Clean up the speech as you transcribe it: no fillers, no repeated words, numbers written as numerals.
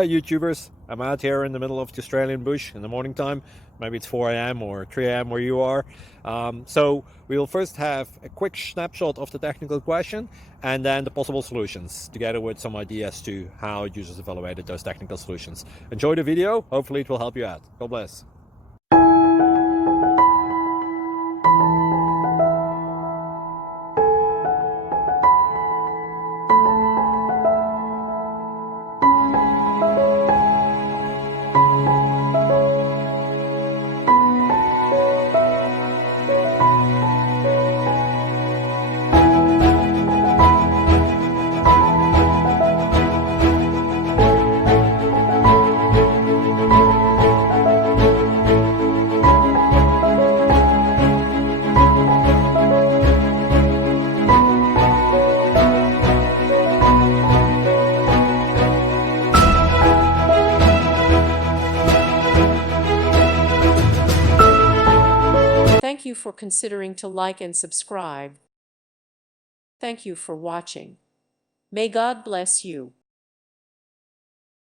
Hi YouTubers, I'm out here in the middle of the Australian bush in the morning time. Maybe it's 4 a.m. or 3 a.m. where you are. So we'll first have a quick snapshot of the technical question and then the possible solutions, together with some ideas to how users evaluated those technical solutions. Enjoy the video, hopefully it will help you out. God bless. Thank you for considering to like and subscribe. Thank you for watching. May God bless you.